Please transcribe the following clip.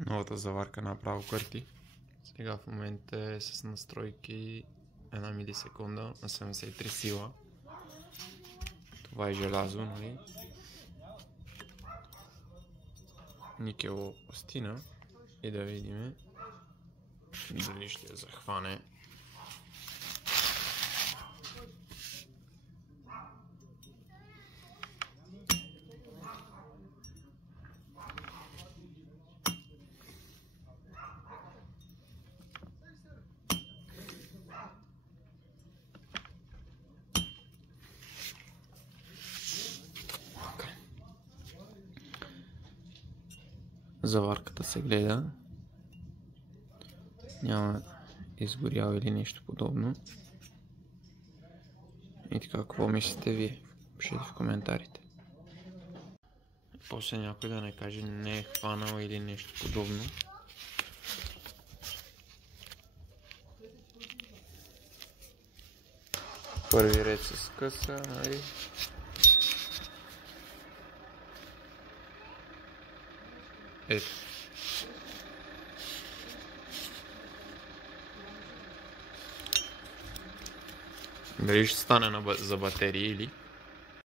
Новата заварка направо кърти. Сега в момента е с настройки 1 милисекунда на 73 сила. Това е желязо, нали? Никелова пластина. И да видим дали ще я захване. Заварката се гледа. Няма изгорял или нещо подобно. И така, какво мислите вие? Пишете в коментарите. После някой да не каже не е хванал или нещо подобно. Първи ред се скъса, нали? Ето. Дали ще стане за батерии или?